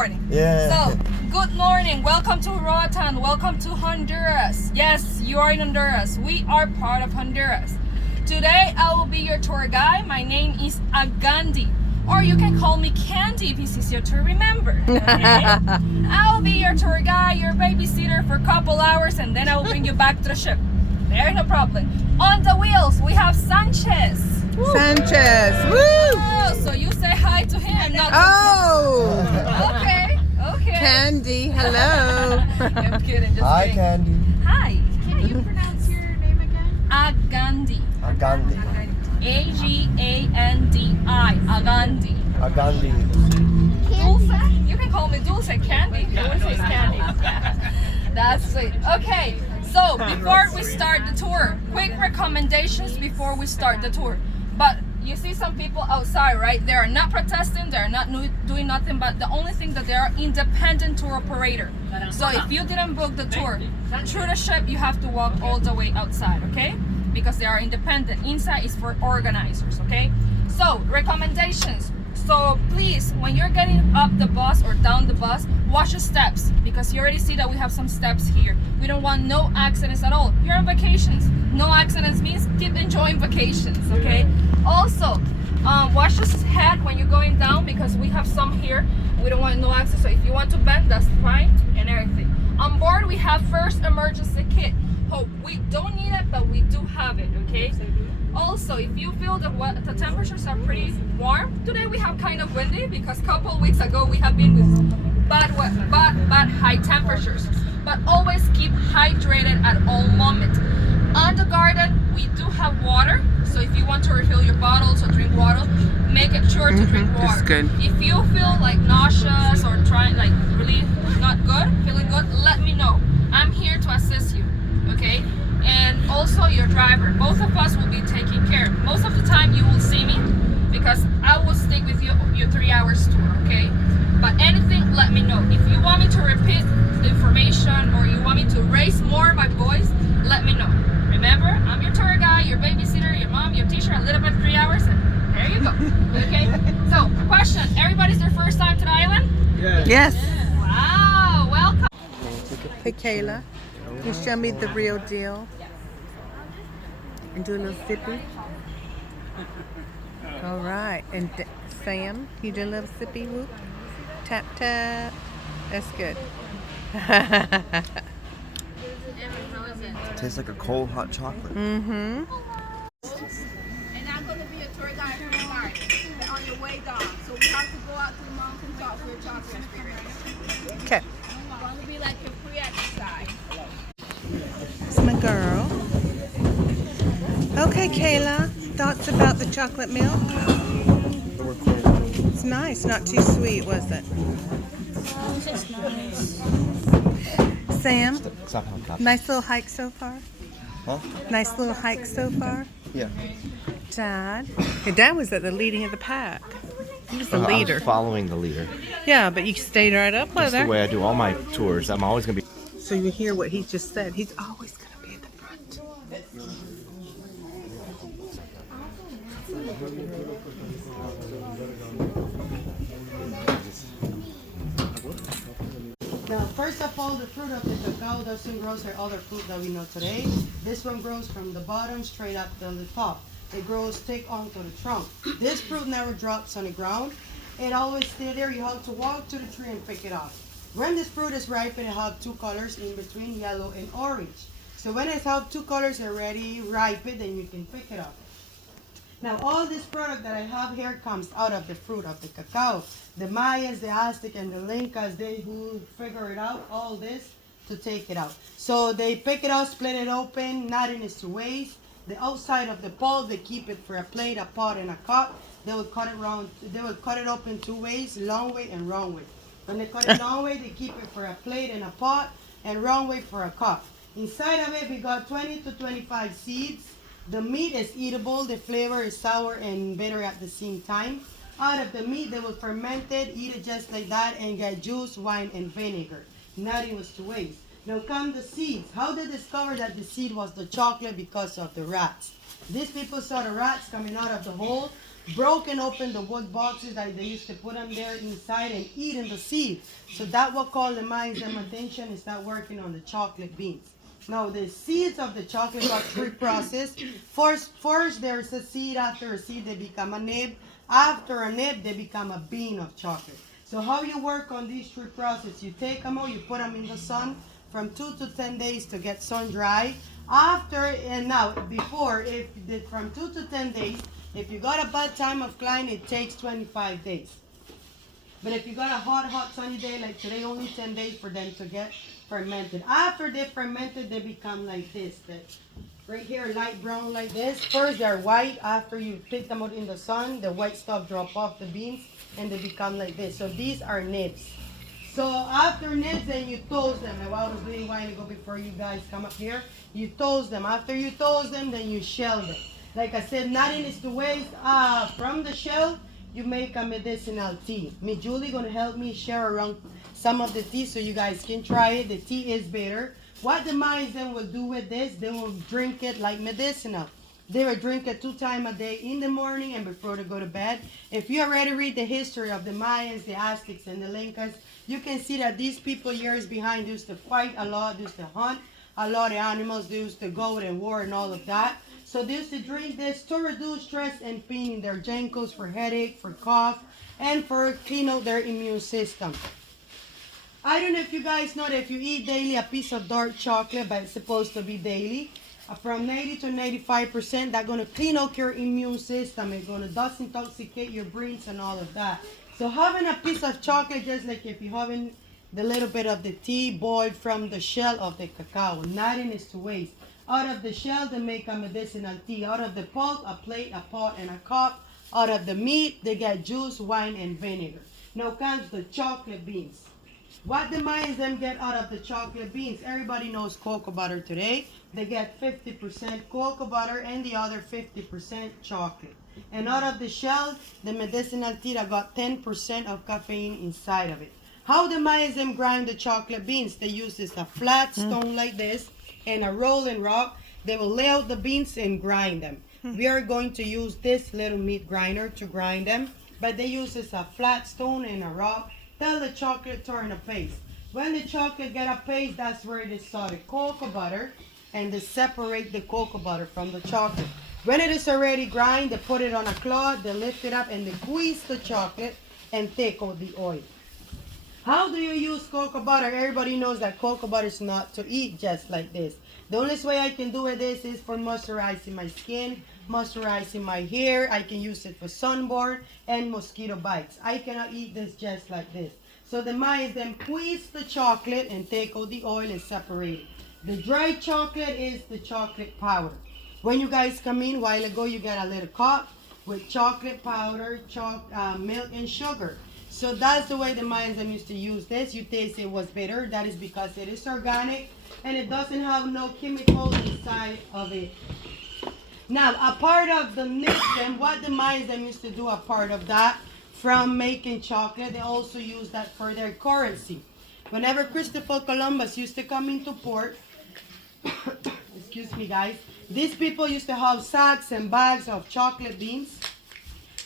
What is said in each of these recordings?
morning. Yeah. So, good morning. Welcome to Roatan. Welcome to Honduras. Yes, you are in Honduras. We are part of Honduras. Today, I will be your tour guide. My name is Agandi. Or you can call me Candy if it's easier to remember. Okay? I'll be your tour guide, your babysitter for a couple hours, and then I will bring you back to the ship. There's no problem. On the wheels, we have Sanchez. Woo. Sanchez. Woo! Oh, so you say hi to him, not to Okay. Candy, hello. I'm kidding, just Hi, kidding. Candy. Hi. Can you pronounce your name again? Agandi. Agandi. A-G-A-N-D-I. Agandi. Agandi. Dulce? You can call me Dulce. Candy. You always say Candy. Yeah. That's sweet. Okay, so before we start the tour, quick recommendations before we start the tour. But you see some people outside, right? They are not protesting, they are not doing nothing, but the only thing that they are independent tour operator. So if you didn't book the tour through the ship, you have to walk all the way outside, okay? Because they are independent. Inside is for organizers, okay? So recommendations. So please, when you're getting up the bus or down the bus, watch the steps, because you already see that we have some steps here. We don't want no accidents at all. You're on vacations. No accidents means keep enjoying vacations, okay? Also, watch your head when you're going down, because we have some here. We don't want no accidents, so if you want to bend, that's fine, and everything. On board, we have first emergency kit. Oh, we don't need it, but we do have it, okay? Also, if you feel that the temperatures are pretty warm, today we have kind of windy, because a couple of weeks ago we have been with bad high temperatures. But always keep hydrated at all moments. On the garden, we do have water, so if you want to refill your bottles or drink water, make it sure to drink water. That's good. If you feel like nauseous or trying like really not good, feeling good, let me know. I'm here to assist you, okay? And also your driver. Both of us will be taking care. Most of the time you will see me, because I will stick with you your 3 hours tour, okay? But anything, let me know. If you want me to repeat the information or you want me to raise more my voice, let me know. Remember, I'm your tour guide, your babysitter, your mom, your teacher, a little bit 3 hours, and there you go. Okay? So, question, everybody's their first time to the island? Yes. Wow, welcome. Hey, Kayla. Can you show me the real deal? And do a little sippy? All right. And Sam, can you do a little sippy whoop? Tap, tap. That's good. Tastes like a cold hot chocolate. Mm-hmm. And I'm going to be a tour guide for the night on your way down. So we have to go out to the mountaintop for a chocolate experience. Okay. It's going to be like your free exercise. It's my girl. Okay, Kayla. Thoughts about the chocolate milk? It's nice. Not too sweet, was it? It's nice. Sam, Stop on top. nice little hike so far? Huh? Nice little hike so far? Yeah. Dad? Your dad was at the leading of the pack. He was the I leader. was following the leader. Yeah, but you stayed right up with That's the her. way I do all my tours. I'm always going to be. So you hear what he just said. He's always going to be at the front. Now, first of all, the fruit of the cacao doesn't grow like other fruit that we know today. This one grows from the bottom straight up to the top. It grows thick onto the trunk. This fruit never drops on the ground. It always stays there. You have to walk to the tree and pick it up. When this fruit is ripe, it has two colors in between, yellow and orange. So when it has two colors already ripened, then you can pick it up. Now, all this product that I have here comes out of the fruit of the cacao. The Mayas, the Aztec, and the Incas, they who figure it out, all this, to take it out. So they pick it out, split it open, not in its two ways. The outside of the pulp, they keep it for a plate, a pot, and a cup. They will cut it round. They will cut it open two ways, long way and wrong way. When they cut it long way, they keep it for a plate and a pot, and wrong way for a cup. Inside of it, we got 20 to 25 seeds. The meat is eatable. The flavor is sour and bitter at the same time. Out of the meat, they will ferment it, eat it just like that, and get juice, wine, and vinegar. Nothing was to waste. Now come the seeds. How they discovered that the seed was the chocolate? Because of the rats. These people saw the rats coming out of the hole, broken open the wood boxes that they used to put them there inside and eating the seed. So that what called the minds them attention and start working on the chocolate beans. Now the seeds of the chocolate got three process. First there's a seed. After a seed they become a nib. After a nib they become a bean of chocolate. So how you work on these three processes? You take them out, you put them in the sun from 2 to 10 days to get sun dry. After and now before, if from 2 to 10 days, if you got a bad time of climate, it takes 25 days. But if you got a hot sunny day like today, only 10 days for them to get fermented. After they fermented, they become like this. Right here, light brown like this. First, they're white. After you pick them out in the sun, the white stuff drop off the beans and they become like this. So these are nibs. So after nibs, then you toast them. And what I was doing a while ago before you guys come up here, you toast them. After you toast them, then you shell them. Like I said, nothing is to waste. From the shell, you make a medicinal tea. Me, Julie, gonna help me share around some of the tea so you guys can try it. The tea is bitter. What the Mayans then will do with this, they will drink it like medicinal. They will drink it 2 times a day, in the morning and before they go to bed. If you already read the history of the Mayans, the Aztecs, and the Incas, you can see that these people years behind used to fight a lot, used to hunt a lot of animals, they used to go to war and all of that. So they used to drink this to reduce stress and pain in their jankos, for headache, for cough, and for clean out their immune system. I don't know if you guys know that if you eat daily a piece of dark chocolate, but it's supposed to be daily, from 90 to 95%, that's going to clean out your immune system. It's going to disintoxicate your brains and all of that. So having a piece of chocolate, just like if you're having the little bit of the tea boiled from the shell of the cacao, nothing is to waste. Out of the shell, they make a medicinal tea. Out of the pulp, a plate, a pot, and a cup. Out of the meat, they get juice, wine, and vinegar. Now comes the chocolate beans. What the Mayans them get out of the chocolate beans? Everybody knows cocoa butter today. They get 50% cocoa butter and the other 50% chocolate. And out of the shell, the medicinal tea that got 10% of caffeine inside of it. How the Mayans them grind the chocolate beans? They use this a flat stone like this and a rolling rock. They will lay out the beans and grind them. We are going to use this little meat grinder to grind them, but they use this a flat stone and a rock. Tell the chocolate turn a paste. When the chocolate get a paste, that's where they saw the cocoa butter and they separate the cocoa butter from the chocolate. When it is already grind, they put it on a cloth, they lift it up and they squeeze the chocolate and take out the oil. How do you use cocoa butter? Everybody knows that cocoa butter is not to eat just like this. The only way I can do this is for moisturizing my skin, moisturizing my hair. I can use it for sunburn and mosquito bites. I cannot eat this just like this. So the Mayans then squeeze the chocolate and take out the oil and separate it. The dry chocolate is the chocolate powder. When you guys come in, a while ago you got a little cup with chocolate powder, milk and sugar. So that's the way the Mayans them used to use this. You taste it was bitter. That is because it is organic and it doesn't have no chemicals inside of it. Now, a part of the mix, and what the Mayans them used to do, a part of that, from making chocolate, they also use that for their currency. Whenever Christopher Columbus used to come into port, excuse me guys, these people used to have sacks and bags of chocolate beans,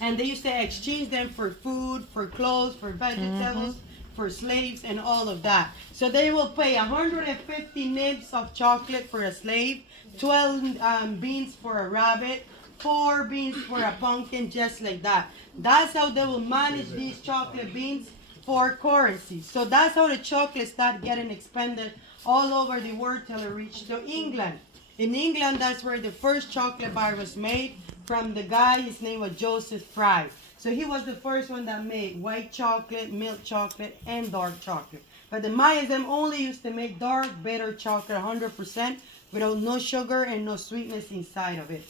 and they used to exchange them for food, for clothes, for vegetables, for slaves, and all of that. So they will pay 150 nibs of chocolate for a slave, 12 beans for a rabbit, 4 beans for a pumpkin, just like that. That's how they will manage these chocolate beans for currency. So that's how the chocolate start getting expanded all over the world till it reached to England. In England, that's where the first chocolate bar was made from the guy, his name was Joseph Fry. So he was the first one that made white chocolate, milk chocolate, and dark chocolate. But the Mayans them only used to make dark, bitter chocolate 100% without no sugar and no sweetness inside of it.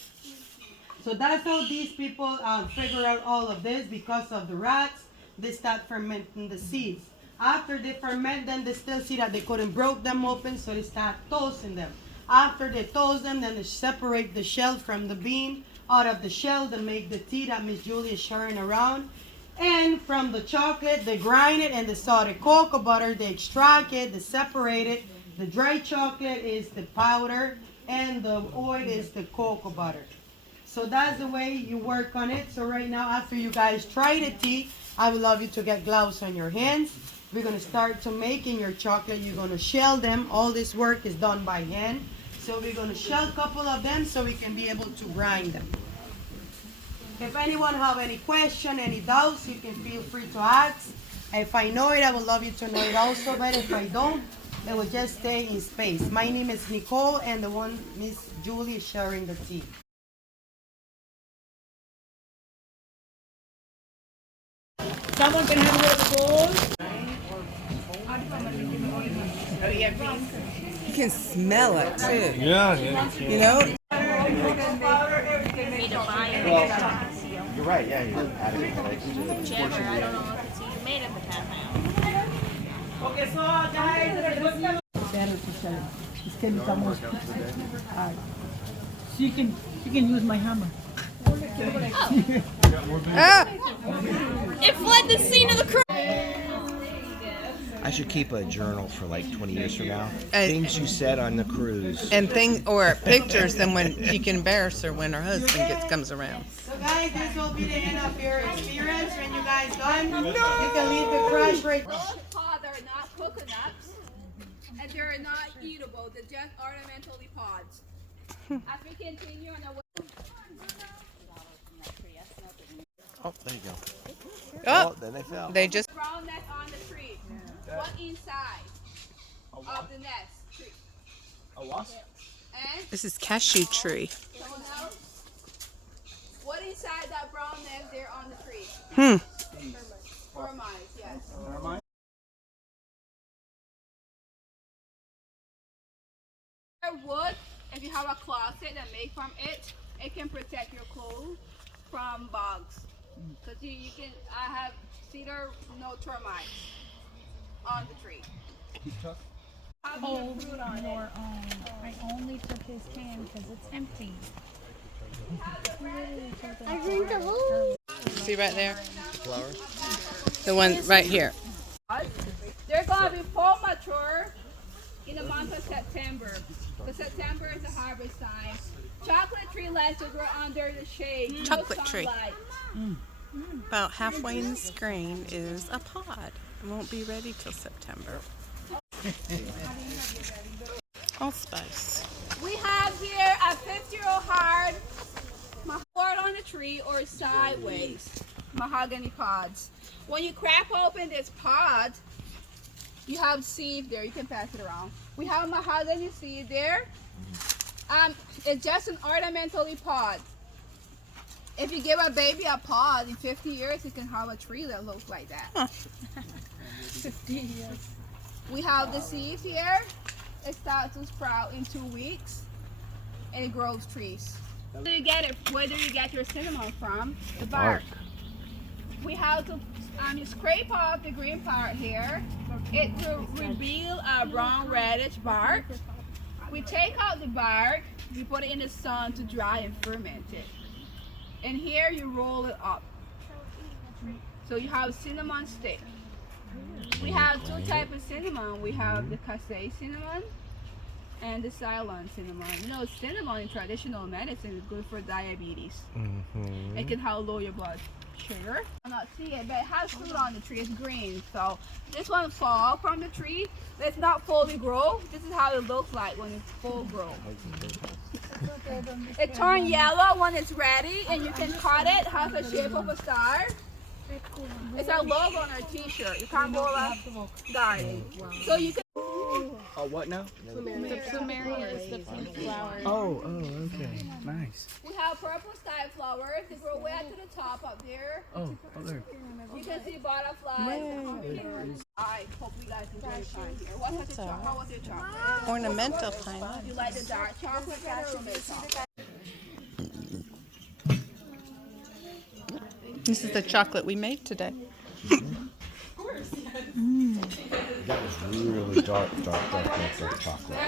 So that's how these people figure out all of this. Because of the rats, they start fermenting the seeds. After they ferment them, they still see that they couldn't break them open, so they start toasting them. After they toast them, then they separate the shell from the bean. Out of the shell, they make the tea that Miss Julie is sharing around. And from the chocolate, they grind it and they saw the cocoa butter, they extract it, they separate it. The dry chocolate is the powder and the oil is the cocoa butter. So that's the way you work on it. So right now, after you guys try the tea, I would love you to get gloves on your hands. We're gonna start to making your chocolate. You're gonna shell them. All this work is done by hand. So we're gonna shell a couple of them so we can be able to grind them. If anyone have any question, any doubts, you can feel free to ask. If I know it, I would love you to know it also, but if I don't, it will just stay in space. My name is Nicole, and the one Miss Julie is sharing the tea. Someone can have a little bowl. You can smell it too. Yeah. You know? You're right. Yeah, you added it. Whichever, I don't know if it's made in the compound. Better to sell it. This chemical more hard. So you can use my hammer. It fled the scene of the crime. I should keep a journal for like 20 years from now. Things you said on the cruise. And or pictures, then when she can embarrass her when her husband comes around. So guys, this will be the end of your experience. When you guys done, you can leave the crash right. Those pods are not coconuts, and they're not eatable. They're just ornamentally pods. As we continue on our way. Oh, there you go. Oh, Then they fell. they just. Brown nest on the tree. What inside of the nest? Tree. A wasp? And This is cashew tree. someone else? What inside that brown nest there on the tree? Termites, yes. Wood, if you have a closet and make from it, it can protect your clothes from bugs. Because you can, I have cedar, no termites on the tree. Oh, your own. I only took his can because it's empty. I drink the whole. See right there? Flowers? The one right here. They're going to be full mature in the month of September. Because September is the harvest time. Chocolate tree likes to grow under the shade. no Chocolate tree. sunlight. About halfway in the screen is a pod. It won't be ready till September. Allspice. We have here a 50-year-old hard mahogany on the tree or sideways mahogany pods. When you crack open this pod, you have seed there. You can pass it around. We have mahogany seed there. It's just an ornamentally pod. If you give a baby a pod, in 50 years, it can have a tree that looks like that. Huh. 50 years. We have the seeds here. It starts to sprout in 2 weeks, and it grows trees. Where do you get it? Where do you get your cinnamon from? The bark. We have to you scrape off the green part here. It will reveal a brown reddish bark. We take out the bark, we put it in the sun to dry and ferment it. And here you roll it up. So you have cinnamon stick. We have 2 types of cinnamon. We have the Casey cinnamon and the Ceylon cinnamon. You know, cinnamon in traditional medicine is good for diabetes. It can help lower your blood sugar. I not see it, but it has fruit on the tree. It's green. So this one fall from the tree. It's not fully grow. This is how it looks like when it's full grown. It turns yellow when it's ready, and you can cut it. It has the shape of a star. It's our logo on our t-shirt. You can't go around dying. So you can. Oh, what now? The plumeria is the pink flower. Oh, okay. Nice. We have purple sky flowers. They grow way up to the top up there. Oh, there. You can see butterflies. I hope you guys enjoy your time here. How was your chocolate? Ornamental kind. You like the dark chocolate better or milk chocolate? This is the chocolate we made today. That was really dark chocolate.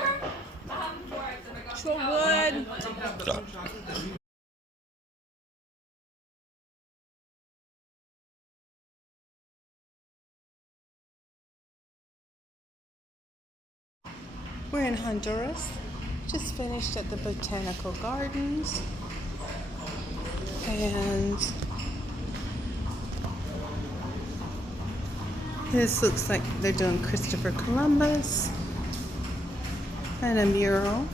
So good. We're in Honduras. Just finished at the Botanical Gardens. And this looks like they're doing Christopher Columbus and a mural.